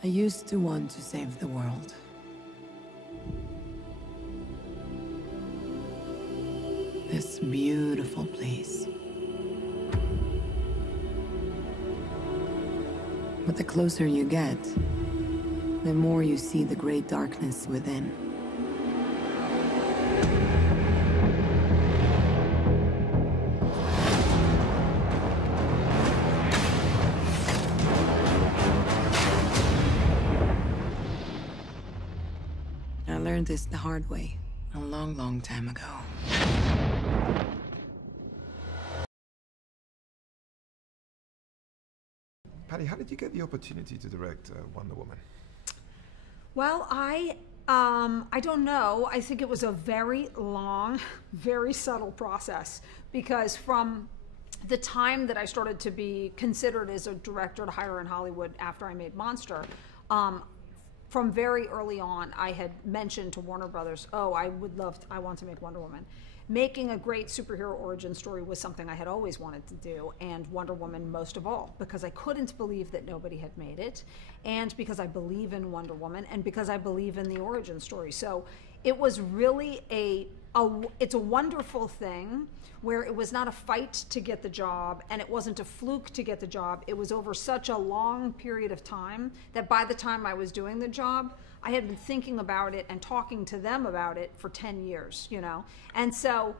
I used to want to save the world. This beautiful place. But the closer you get, the more you see the great darkness within. I learned this the hard way, a long, long time ago. Patty, how did you get the opportunity to direct Wonder Woman? Well, I don't know. I think it was a very long, very subtle process, because from the time that I started to be considered as a director to hire in Hollywood after I made Monster, from very early on, I had mentioned to Warner Brothers, oh, I want to make Wonder Woman. Making a great superhero origin story was something I had always wanted to do, and Wonder Woman most of all, because I couldn't believe that nobody had made it, and because I believe in Wonder Woman, and because I believe in the origin story. So it was really it's a wonderful thing where it was not a fight to get the job, and it wasn't a fluke to get the job. It was over such a long period of time that by the time I was doing the job, I had been thinking about it and talking to them about it for 10 years, you know? And so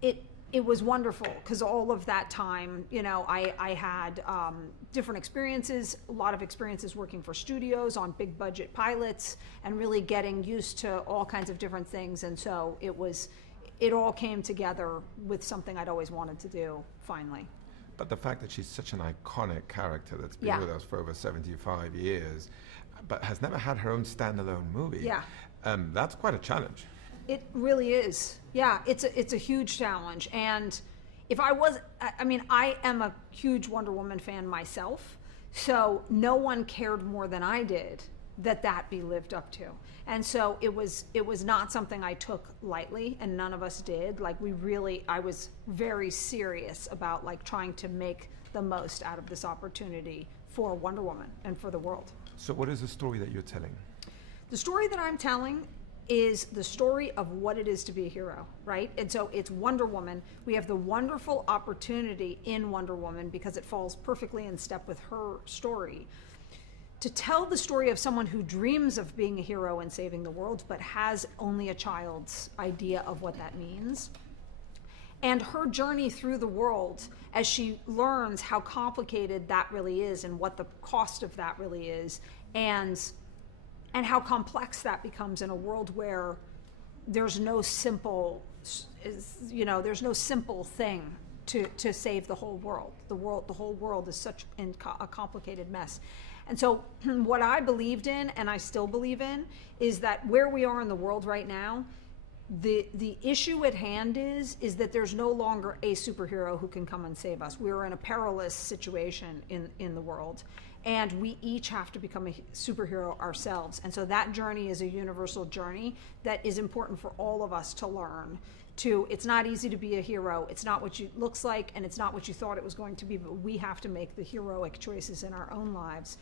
it was wonderful, because all of that time, you know, I had different experiences, a lot of experiences working for studios on big budget pilots and really getting used to all kinds of different things. And so it all came together with something I'd always wanted to do, finally. But the fact that she's such an iconic character that's been with us for over 75 years, but has never had her own standalone movie, that's quite a challenge. It really is. Yeah, it's a huge challenge. And if I am a huge Wonder Woman fan myself, so no one cared more than I did that be lived up to. And so it was not something I took lightly, and none of us did. Like, I was very serious about like trying to make the most out of this opportunity for Wonder Woman and for the world. So what is the story that you're telling? The story that I'm telling is the story of what it is to be a hero, right? And so it's Wonder Woman. We have the wonderful opportunity in Wonder Woman, because it falls perfectly in step with her story, to tell the story of someone who dreams of being a hero and saving the world, but has only a child's idea of what that means. And her journey through the world as she learns how complicated that really is, and what the cost of that really is, and how complex that becomes in a world where there's no simple, there's no simple thing to save the whole world. The whole world is such a complicated mess. And so what I believed in, and I still believe in, is that where we are in the world right now, the issue at hand is that there's no longer a superhero who can come and save us. We're in a perilous situation in the world, and we each have to become a superhero ourselves. And so that journey is a universal journey that is important for all of us to learn. It's not easy to be a hero. It's not what it looks like, and it's not what you thought it was going to be, but we have to make the heroic choices in our own lives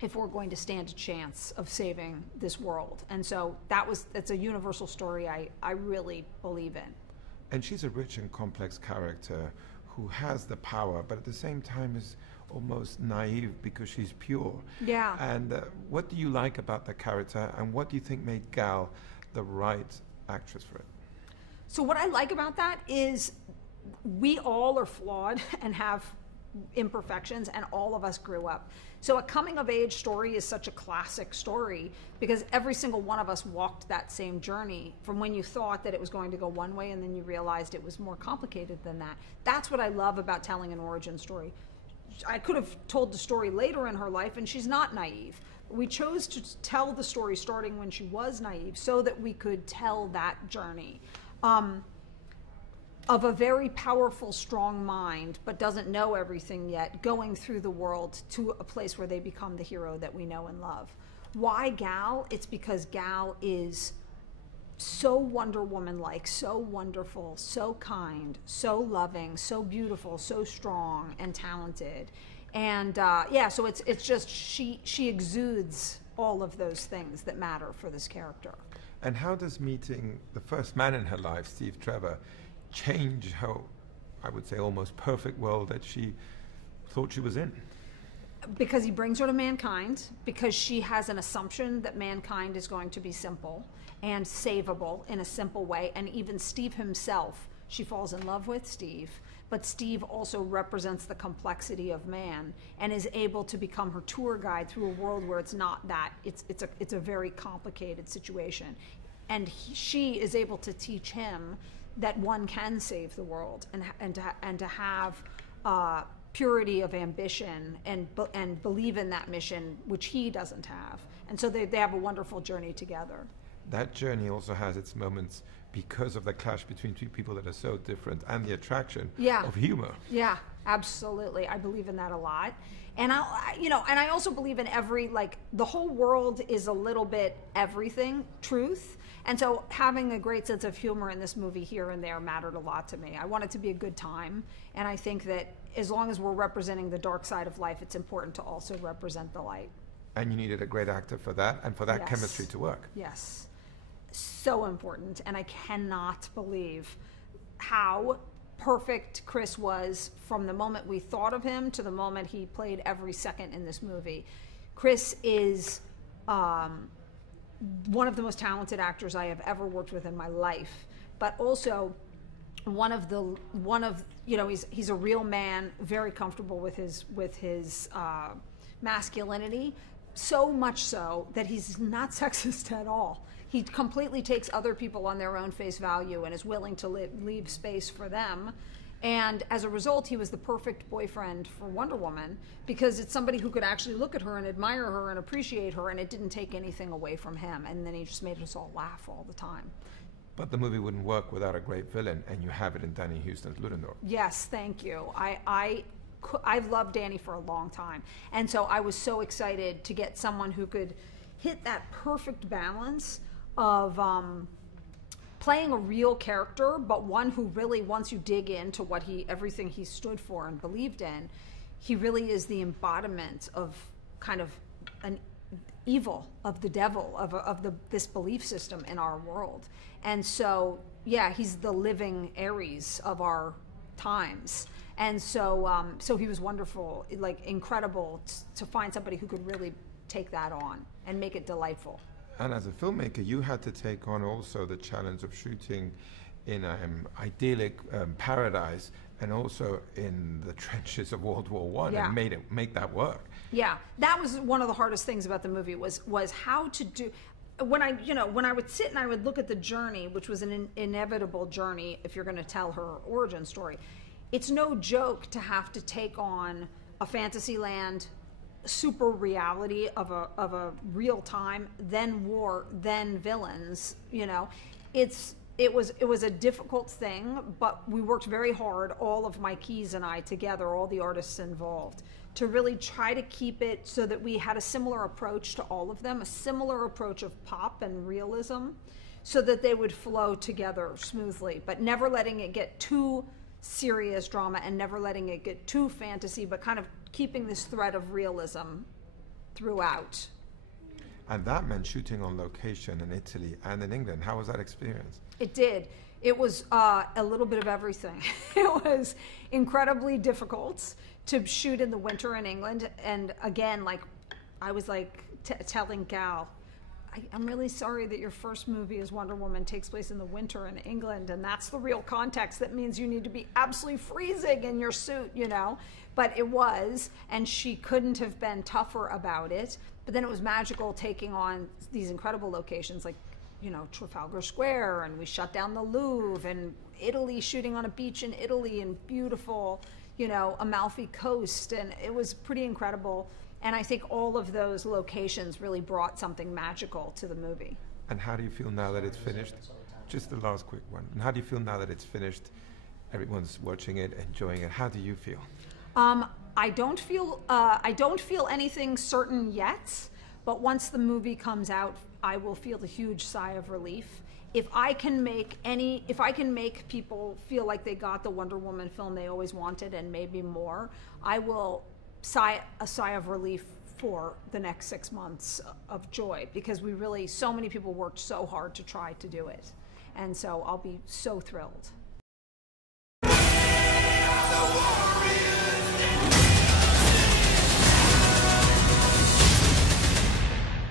if we're going to stand a chance of saving this world. And so that's a universal story I really believe in. And she's a rich and complex character who has the power, but at the same time is almost naive because she's pure. Yeah. And what do you like about the character, and what do you think made Gal the right actress for it? So what I like about that is we all are flawed and have imperfections, and all of us grew up. So a coming of age story is such a classic story, because every single one of us walked that same journey from when you thought that it was going to go one way and then you realized it was more complicated than that. That's what I love about telling an origin story. I could have told the story later in her life, and she's not naive. We chose to tell the story starting when she was naive so that we could tell that journey of a very powerful, strong mind, but doesn't know everything yet, going through the world to a place where they become the hero that we know and love. Why Gal? It's because Gal is so Wonder Woman-like, so wonderful, so kind, so loving, so beautiful, so strong and talented. And so it's just she exudes all of those things that matter for this character. And how does meeting the first man in her life, Steve Trevor, change her, I would say, almost perfect world that she thought she was in? Because he brings her to mankind, because she has an assumption that mankind is going to be simple and savable in a simple way. And even Steve himself, she falls in love with Steve, but Steve also represents the complexity of man and is able to become her tour guide through a world where it's not that. It's a very complicated situation. And she is able to teach him that one can save the world and to have purity of ambition and believe in that mission, which he doesn't have. And so they have a wonderful journey together. That journey also has its moments because of the clash between two people that are so different and the attraction of humor. Yeah, absolutely. I believe in that a lot. And I also believe in the whole world is a little bit everything, truth. And so having a great sense of humor in this movie here and there mattered a lot to me. I want it to be a good time. And I think that as long as we're representing the dark side of life, it's important to also represent the light. And you needed a great actor for that and for that chemistry to work. Yes. So important. And I cannot believe how perfect Chris was from the moment we thought of him to the moment he played every second in this movie. Chris is one of the most talented actors I have ever worked with in my life, but also he's a real man, very comfortable with his masculinity, so much so that he's not sexist at all. He completely takes other people on their own face value and is willing to leave space for them. And as a result, he was the perfect boyfriend for Wonder Woman because it's somebody who could actually look at her and admire her and appreciate her, and it didn't take anything away from him. And then he just made us all laugh all the time. But the movie wouldn't work without a great villain, and you have it in Danny Huston's Ludendorff. Yes, thank you. I've loved Danny for a long time. And so I was so excited to get someone who could hit that perfect balance of playing a real character, but one who really, once you dig into everything he stood for and believed in, he really is the embodiment of kind of an evil, of the devil, of this belief system in our world. And so, yeah, he's the living Ares of our times. And so, so he was wonderful, incredible to find somebody who could really take that on and make it delightful. And as a filmmaker, you had to take on also the challenge of shooting in an idyllic paradise and also in the trenches of World War I and make that work. Yeah, that was one of the hardest things about the movie was how to do. When I would sit and I would look at the journey, which was an inevitable journey if you're going to tell her origin story, it's no joke to have to take on a fantasy land, super reality of a real time, then war, then villains. It was a difficult thing, but we worked very hard, all of my keys and I together, all the artists involved, to really try to keep it so that we had a similar approach to all of them, a similar approach of pop and realism, so that they would flow together smoothly, but never letting it get too serious drama and never letting it get too fantasy, but kind of keeping this thread of realism throughout. And that meant shooting on location in Italy and in England. How was that experience? It did. It was a little bit of everything. It was incredibly difficult to shoot in the winter in England. And again, I was telling Gal, I'm really sorry that your first movie as Wonder Woman takes place in the winter in England, and that's the real context. That means you need to be absolutely freezing in your suit, But it was, and she couldn't have been tougher about it. But then it was magical taking on these incredible locations like, Trafalgar Square, and we shut down the Louvre, and Italy, shooting on a beach in Italy, and beautiful, Amalfi Coast, and it was pretty incredible. And I think all of those locations really brought something magical to the movie. And how do you feel now that it's finished? Just the last quick one. And how do you feel now that it's finished? Everyone's watching it, enjoying it. How do you feel? I don't feel anything certain yet, but once the movie comes out, I will feel a huge sigh of relief. If I can make people feel like they got the Wonder Woman film they always wanted and maybe more, I will a sigh of relief for the next 6 months of joy, because so many people worked so hard to try to do it. And so I'll be so thrilled.